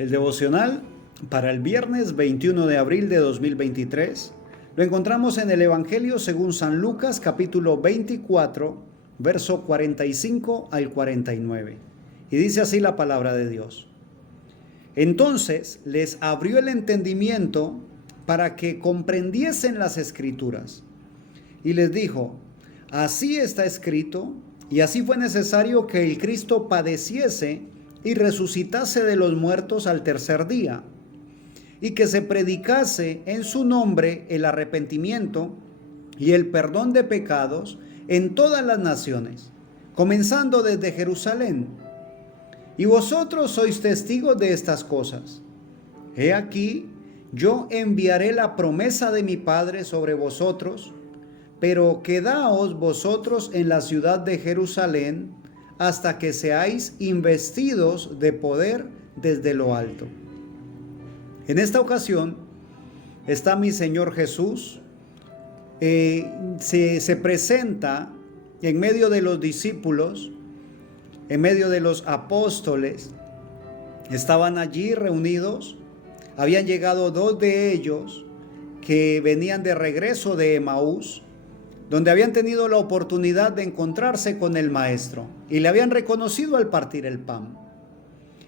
El devocional para el viernes 21 de abril de 2023 lo encontramos en el Evangelio según San Lucas, capítulo 24, verso 45 al 49. Y dice así la palabra de Dios. Entonces les abrió el entendimiento para que comprendiesen las Escrituras. Y les dijo, así está escrito, y así fue necesario que el Cristo padeciese y resucitase de los muertos al tercer día, y que se predicase en su nombre el arrepentimiento y el perdón de pecados en todas las naciones, comenzando desde Jerusalén. Y vosotros sois testigos de estas cosas. He aquí, yo enviaré la promesa de mi Padre sobre vosotros, pero quedaos vosotros en la ciudad de Jerusalén hasta que seáis investidos de poder desde lo alto. En esta ocasión está mi Señor Jesús, se presenta en medio de los discípulos, en medio de los apóstoles. Estaban allí reunidos, habían llegado dos de ellos que venían de regreso de Emaús, donde habían tenido la oportunidad de encontrarse con el Maestro y le habían reconocido al partir el pan.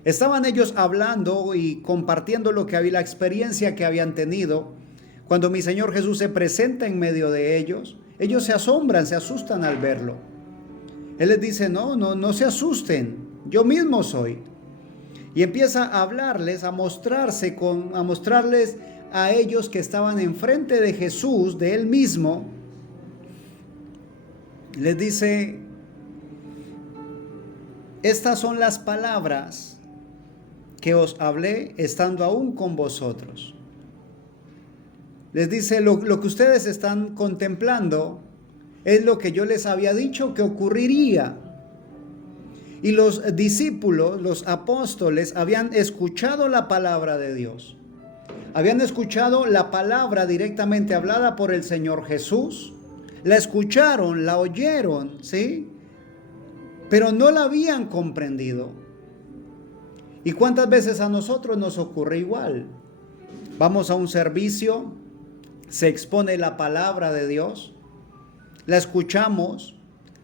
Estaban ellos hablando y compartiendo la experiencia que habían tenido. Cuando mi Señor Jesús se presenta en medio de ellos, ellos se asombran, se asustan al verlo. Él les dice, no se asusten, yo mismo soy. Y empieza a hablarles, a mostrarles a ellos que estaban enfrente de Jesús, de Él mismo. Les dice, estas son las palabras que os hablé estando aún con vosotros. Les dice, lo que ustedes están contemplando es lo que yo les había dicho que ocurriría. Y los discípulos, los apóstoles, habían escuchado la palabra de Dios. Habían escuchado la palabra directamente hablada por el Señor Jesús. La escucharon, la oyeron, ¿sí? Pero no la habían comprendido. ¿Y cuántas veces a nosotros nos ocurre igual? Vamos a un servicio, se expone la palabra de Dios, la escuchamos,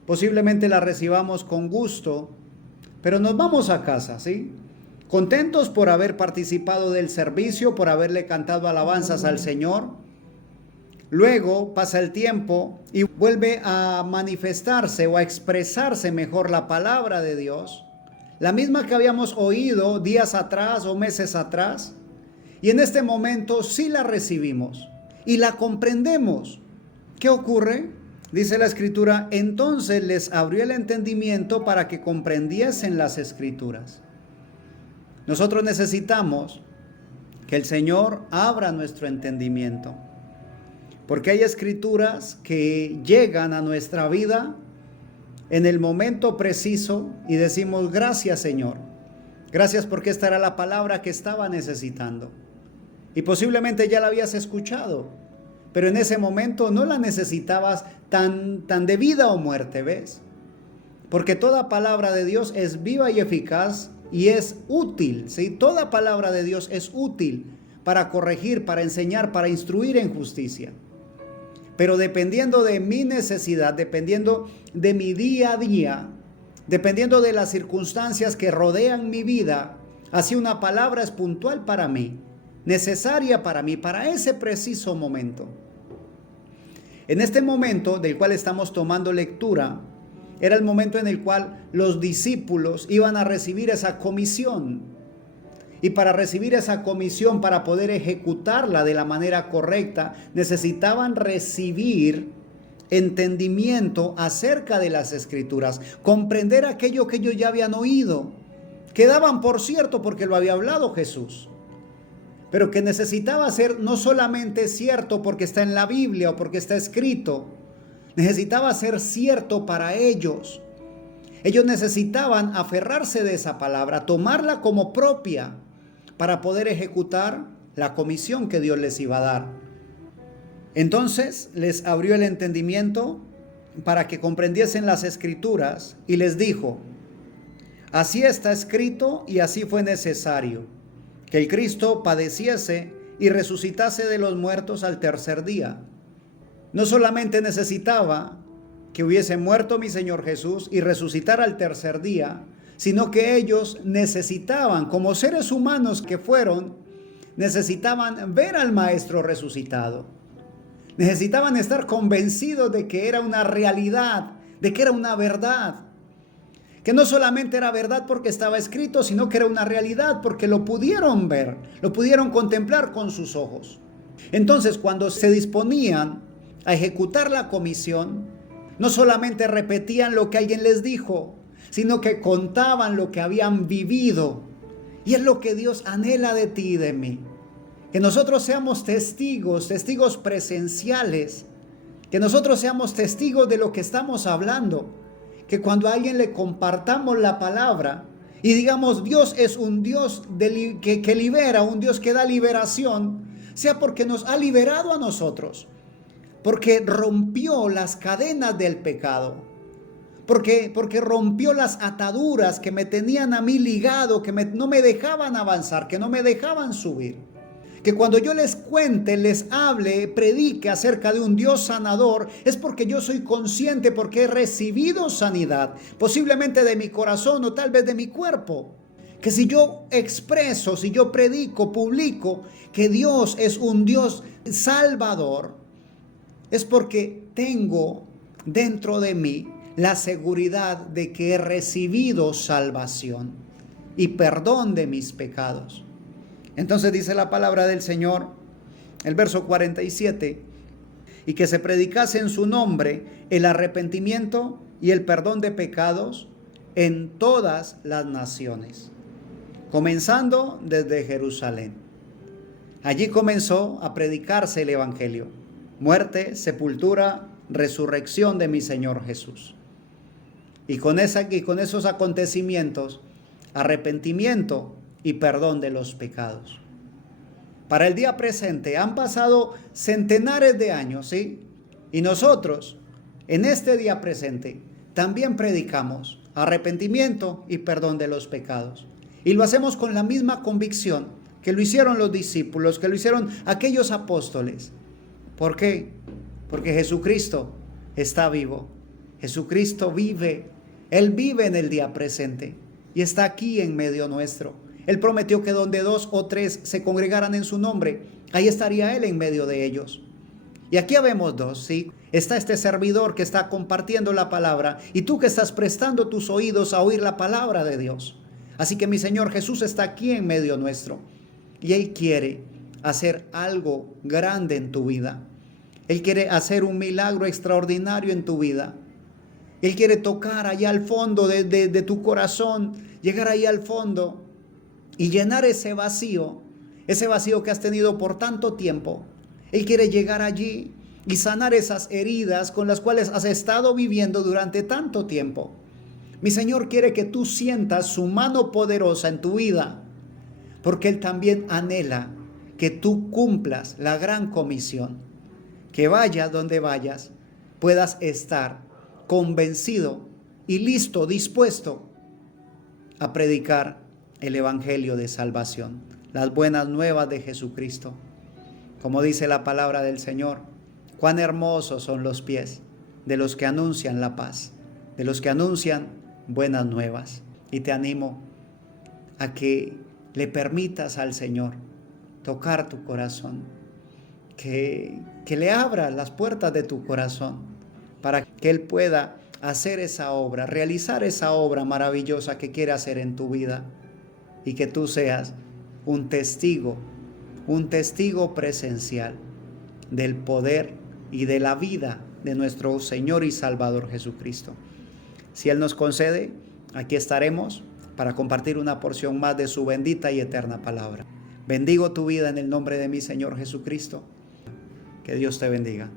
posiblemente la recibamos con gusto, pero nos vamos a casa, ¿sí? Contentos por haber participado del servicio, por haberle cantado alabanzas al Señor. Luego pasa el tiempo y vuelve a manifestarse o a expresarse mejor la palabra de Dios, la misma que habíamos oído días atrás o meses atrás, y en este momento sí la recibimos y la comprendemos. ¿Qué ocurre? Dice la Escritura, entonces les abrió el entendimiento para que comprendiesen las Escrituras. Nosotros necesitamos que el Señor abra nuestro entendimiento, porque hay escrituras que llegan a nuestra vida en el momento preciso y decimos, gracias Señor, gracias porque esta era la palabra que estaba necesitando. Y posiblemente ya la habías escuchado, pero en ese momento no la necesitabas tan de vida o muerte, ¿ves? Porque toda palabra de Dios es viva y eficaz y es útil, ¿sí? Toda palabra de Dios es útil para corregir, para enseñar, para instruir en justicia. Pero dependiendo de mi necesidad, dependiendo de mi día a día, dependiendo de las circunstancias que rodean mi vida, así una palabra es puntual para mí, necesaria para mí, para ese preciso momento. En este momento del cual estamos tomando lectura, era el momento en el cual los discípulos iban a recibir esa comisión. Y para recibir esa comisión, para poder ejecutarla de la manera correcta, necesitaban recibir entendimiento acerca de las Escrituras, comprender aquello que ellos ya habían oído, que daban por cierto porque lo había hablado Jesús, pero que necesitaba ser no solamente cierto porque está en la Biblia o porque está escrito, necesitaba ser cierto para ellos. Ellos necesitaban aferrarse de esa palabra, tomarla como propia, para poder ejecutar la comisión que Dios les iba a dar. Entonces les abrió el entendimiento para que comprendiesen las Escrituras y les dijo, así está escrito y así fue necesario que el Cristo padeciese y resucitase de los muertos al tercer día. No solamente necesitaba que hubiese muerto mi Señor Jesús y resucitar al tercer día, sino que ellos necesitaban, como seres humanos que fueron, necesitaban ver al Maestro resucitado. Necesitaban estar convencidos de que era una realidad, de que era una verdad. Que no solamente era verdad porque estaba escrito, sino que era una realidad porque lo pudieron ver, lo pudieron contemplar con sus ojos. Entonces, cuando se disponían a ejecutar la comisión, no solamente repetían lo que alguien les dijo, sino que contaban lo que habían vivido. Y es lo que Dios anhela de ti y de mí. Que nosotros seamos testigos presenciales. Que nosotros seamos testigos de lo que estamos hablando. Que cuando a alguien le compartamos la palabra y digamos Dios es un Dios que libera, un Dios que da liberación, sea porque nos ha liberado a nosotros. Porque rompió las cadenas del pecado. Porque rompió las ataduras que me tenían a mí ligado, que no me dejaban avanzar, que no me dejaban subir. Que cuando yo les cuente, les hable, predique acerca de un Dios sanador, es porque yo soy consciente, porque he recibido sanidad, posiblemente de mi corazón o tal vez de mi cuerpo. Que si yo expreso, si yo predico, publico que Dios es un Dios salvador, es porque tengo dentro de mí la seguridad de que he recibido salvación y perdón de mis pecados. Entonces dice la palabra del Señor, el verso 47, y que se predicase en su nombre el arrepentimiento y el perdón de pecados en todas las naciones, comenzando desde Jerusalén. Allí comenzó a predicarse el evangelio, muerte, sepultura, resurrección de mi Señor Jesús. Y con esos acontecimientos, arrepentimiento y perdón de los pecados. Para el día presente han pasado centenares de años, ¿sí? Y nosotros, en este día presente, también predicamos arrepentimiento y perdón de los pecados. Y lo hacemos con la misma convicción que lo hicieron los discípulos, que lo hicieron aquellos apóstoles. ¿Por qué? Porque Jesucristo está vivo. Jesucristo vive. Él vive en el día presente y está aquí en medio nuestro. Él prometió que donde 2 o 3 se congregaran en su nombre, ahí estaría Él en medio de ellos. Y aquí habemos 2, ¿sí? Está este servidor que está compartiendo la palabra y tú que estás prestando tus oídos a oír la palabra de Dios. Así que mi Señor Jesús está aquí en medio nuestro y Él quiere hacer algo grande en tu vida. Él quiere hacer un milagro extraordinario en tu vida. Él quiere tocar allá al fondo de tu corazón, llegar ahí al fondo y llenar ese vacío que has tenido por tanto tiempo. Él quiere llegar allí y sanar esas heridas con las cuales has estado viviendo durante tanto tiempo. Mi Señor quiere que tú sientas su mano poderosa en tu vida, porque Él también anhela que tú cumplas la gran comisión. Que vayas donde vayas, puedas estar convencido y listo, dispuesto a predicar el evangelio de salvación, las buenas nuevas de Jesucristo. Como dice la palabra del Señor, cuán hermosos son los pies de los que anuncian la paz, de los que anuncian buenas nuevas. Y te animo a que le permitas al Señor tocar tu corazón, que le abra las puertas de tu corazón para que Él pueda hacer esa obra, realizar esa obra maravillosa que quiere hacer en tu vida y que tú seas un testigo presencial del poder y de la vida de nuestro Señor y Salvador Jesucristo. Si Él nos concede, aquí estaremos para compartir una porción más de su bendita y eterna palabra. Bendigo tu vida en el nombre de mi Señor Jesucristo. Que Dios te bendiga.